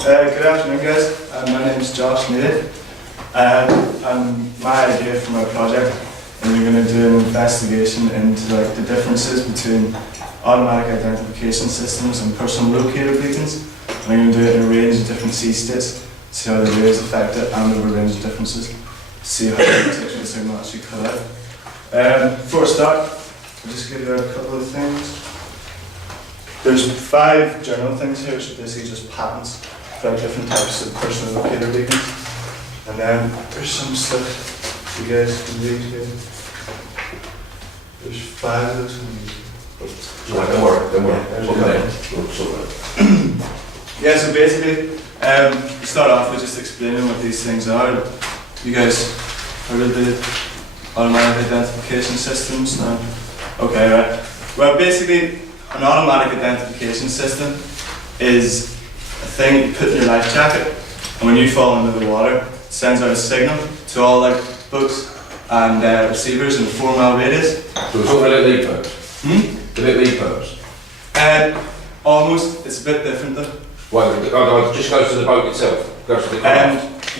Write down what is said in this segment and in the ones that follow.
Good afternoon, guys. My name is Josh Nelly, and my idea for my project is we're going to do an investigation into the differences between automatic identification systems and personal locator beacons. And I'm going to do it in a range of different sea states, see how the rays affect it, and over a range of differences, see how the particular signal actually cut out. Before I start, I'll just give you a couple of things. There's 5 general things here, so basically just patents for different types of personal locator beacons. And then there's some stuff you guys can read here. There's 5 of those. Don't worry. Yeah, so basically, start off with just explaining what these things are. You guys heard of the automatic identification systems now? Okay, right. Well, basically, an automatic identification system is a thing you put in your life jacket, and when you fall into the water, it sends out a signal to all boats and receivers in a 4-mile radius. So we're talking about lead pumps? The little lead pumps? Almost. It's a bit different though. Well, it just goes to the boat itself? Goes to the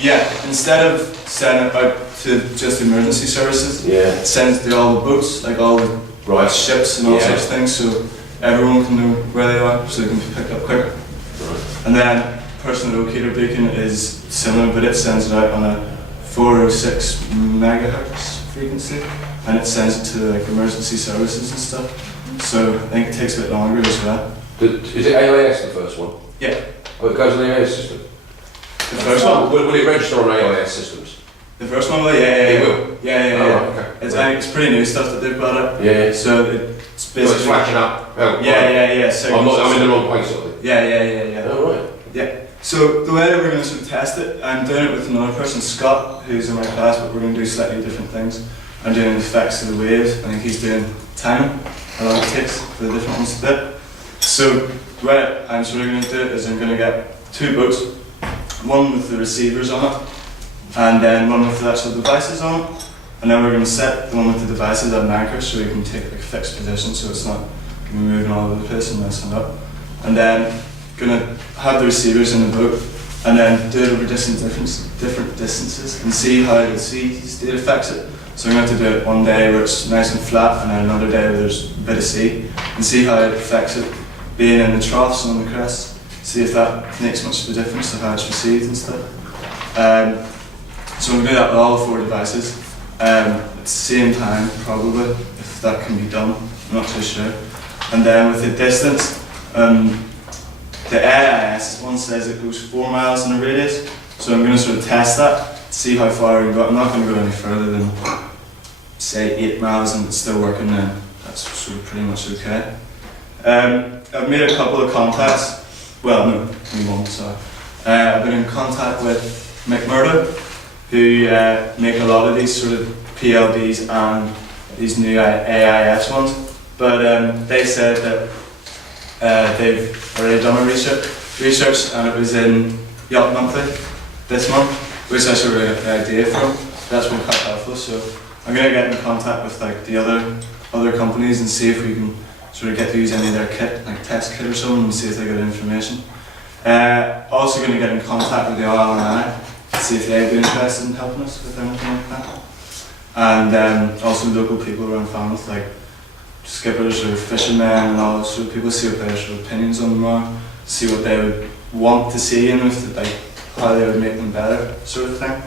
yeah, instead of sending it out to just emergency services, it sends to all the boats, like all the ships and all such things, so everyone can know where they are, so they can be picked up quicker. And then personal locator beacon is similar, but it sends it out on a 406 megahertz frequency, and it sends it to emergency services and stuff. So I think it takes a bit longer as well. Is it AIS the first one? Yeah. Oh, it goes on the AIS system? The first one? Will it register on AIS systems? The first one will, yeah. It will? Yeah. Oh, okay. It's pretty new stuff that they've brought up. Yeah. So it's basically... So it's flashing up? Oh, yeah. So I'm in the wrong place, sort of thing? Yeah. Oh, right. Yeah. So the way that we're going to sort of test it, I'm doing it with another person, Scott, who's in my class, but we're going to do slightly different things. I'm doing the effects of the waves. I think he's doing timing, how long it takes for the different ones to bit. So the way I'm sort of going to do it is I'm going to get 2 boats, one with the receivers on it, and then one with the actual devices on it. And then we're going to set the one with the devices at an anchor so we can take a fixed position so it's not going to be moving all over the place and messing up. And then going to have the receivers in the boat and then do it over different distances and see how the sea state affects it. So I'm going to have to do it one day where it's nice and flat and then another day where there's a bit of sea and see how it affects it being in the troughs and on the crests. See if that makes much of a difference to how it's received and stuff. So I'm going to do that with all 4 devices at the same time, probably, if that can be done. I'm not too sure. And then with the distance, the AIS one says it goes 4 miles in a radius. So I'm going to sort of test that, see how far we can go. I'm not going to go any further than, say, 8 miles, and it's still working then. That's sort of pretty much okay. I've made a couple of contacts. Well, no, only one, sorry. I've been in contact with McMurdo, who make a lot of these sort of PLDs and these new AIS ones. But they said that they've already done a research, and it was in Yacht Monthly this month, which I sort of got the idea from. That's been quite helpful. So I'm going to get in contact with the other companies and see if we can sort of get to use any of their kit, like test kit or something, and see if they got information. Also going to get in contact with the RLNI, see if they'd be interested in helping us with anything like that. And also local people around Falmouth, like skippers or fishermen and all those sort of people, see what their sort of opinions on them are, see what they would want to see in with how they would make them better, sort of thing.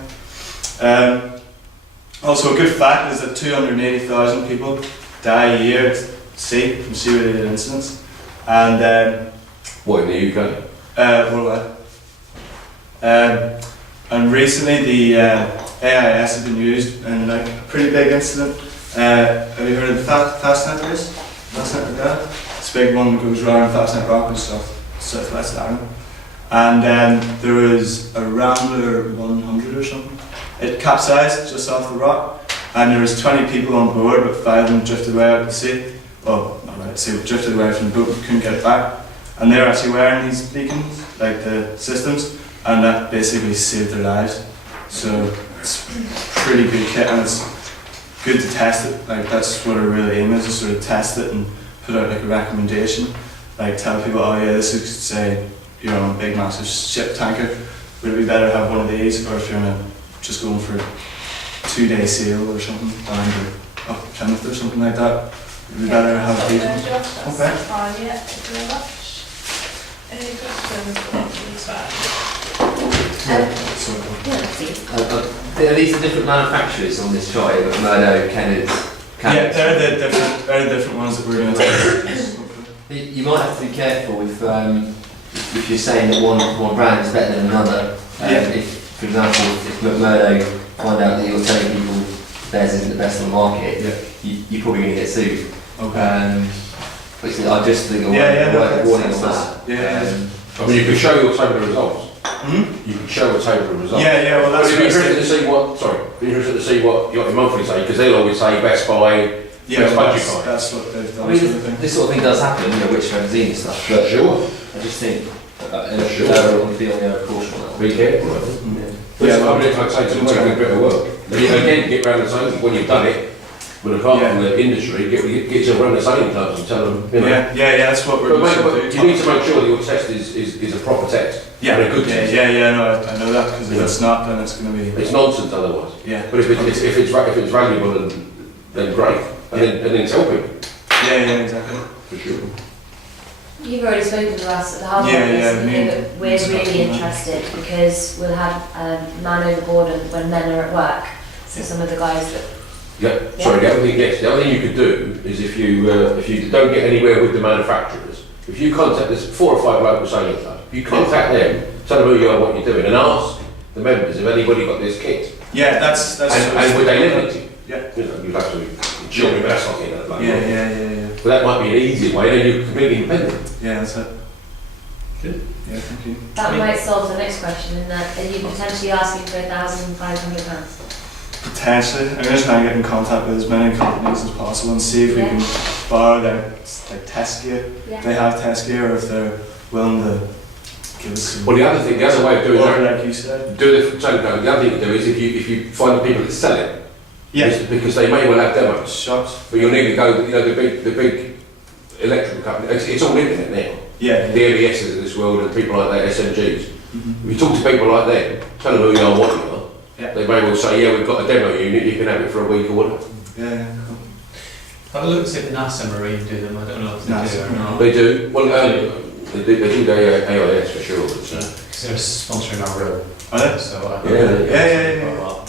Also a good fact is that 280,000 people die a year at sea from sea-related incidents, and what, in the UK? Worldwide. And recently the AIS has been used in a pretty big incident. Have you heard of the Fastnet race? Fastnet Regatta? It's a big one that goes around Fastnet Rock and stuff, southwest Ireland. And there was a Rambler 100 or something. It capsized just off the rock, and there was 20 people on board, but 5 of them drifted away out to sea. Well, not right to sea, but drifted away from the boat and couldn't get back. And they were actually wearing these beacons, like the systems, and that basically saved their lives. So it's pretty good kit, and it's good to test it. Like that's what our real aim is, to sort of test it and put out like a recommendation. Like tell people, oh yeah, this is say you're on a big massive ship tanker, would it be better to have one of these, or if you're just going for a 2-day sail or something down to up Plymouth or something like that, it would be better to have these ones? Okay. Fine, yeah, thank you very much. Any questions? Are these the different manufacturers on this chart? You've got Murdo, Kennard, Yeah, they're the different ones that we're going to take. You might have to be careful if you're saying that one brand is better than another. If, for example, if McMurdo find out that you're telling people theirs isn't the best on the market, you're probably going to get sued. Okay. I just think a warning on that. I mean, you could show your table of results. Hmm? You could show a table of results. Yeah, well that's But it'd be interesting to see what. Sorry, it'd be interesting to see what your monthly say, because they'll always say Best Buy. yeah, Best well, Budget Buy. that's what they've done. I mean, sort of thing. this sort of thing does happen, which magazine and stuff, but Sure. I just think Sure. everyone be on their caution on that. Be careful. Yeah, I mean, I'd say to make a bit of work. Again, get round the same when you've done it. But apart from the industry, get yourself around the same clubs and tell them. You know. Yeah, that's what we're But going to do. you need to make sure that your test is a proper test. Yeah, and a good test. no, I know that, because if it's not, then it's going to be. It's nonsense otherwise. Yeah. But if it's valuable, then great, and then tell people. Yeah, exactly. For sure. You've already spoken to us at the Hard Rock recently, but we're really interested because we'll have man overboard and when men are at work. So some of the guys that. Sorry. The other thing you could do is if you don't get anywhere with the manufacturers, if you contact, there's 4 or 5 local sailing clubs. If you contact them, tell them who you are, what you're doing, and ask the members if anybody got this kit. Yeah, that's. And would they lend it to you? Yeah. You know, you'd have to insure me, but that's not getting that like. Yeah. But that might be an easy way, then you're completely independent. Yeah, that's it. Good. Yeah, thank you. That might solve the next question in that are you potentially asking for £1,500? Potentially, I'm going to try and get in contact with as many companies as possible and see if we can borrow their test gear. Yeah. They have test gear, or if they're willing to give us some. Well, the other way of doing or that, like you said. the other thing to do is if you find the people that sell it, Yeah. because they may well have demos, Shops. but you'll need to go, the big electrical company, it's all internet now. Yeah. The MESs of this world and people like that, SMGs. Mm-hmm. If you talk to people like them, tell them who you are, what you are, Yeah. they may well say, yeah, we've got a demo unit, you can have it for a week or whatever. Yeah, cool. Have a look, see if the NASA Marine do them. I don't know if they NASA, do or not. They do, well, they do the AIS for sure. But, Because they're sponsoring our road. Are they? So I Yeah. quite a lot.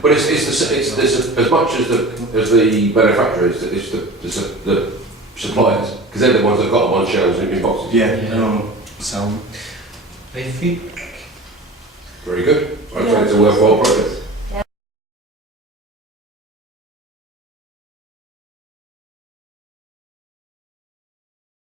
but it's as much as the manufacturers, it's the suppliers, because they're the ones that got them on shelves and in boxes. Yeah, Yeah. I don't sell them. They feed. Very good. I think it's a worthwhile project.